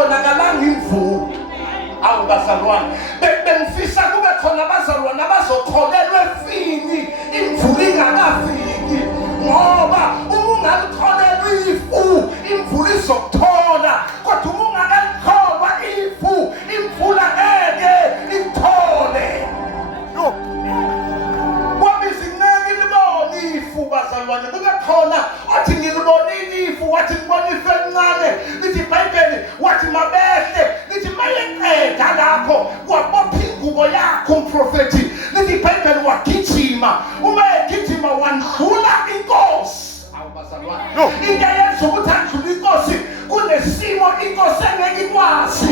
kungabonakalanga imvula. Awu bazalwane, bengifisa kube khona abazalwane abazokholelwa efini imvula ingakafiki, ngoba uma ungalikholelwa ifu imvula izokuthola, kodwa uma ungakalikholwa ifu imvula ngeke ikuthole. Wabizinceke libone ifu bazalwane, kube khona wathi ngilibonile ifu, wathi ngibona ifu elincane, lithi iBhayibheli wathi mabehle, lithi mayeqeda lapho wabopha ingubo yakho umprofethi, lithi iBhayibheli wagijima, uma egijima wandlula inkosi. Awu bazalwane, into eyenza ukuthi andlule inkosi kunesimo inkosi engeke ikwazi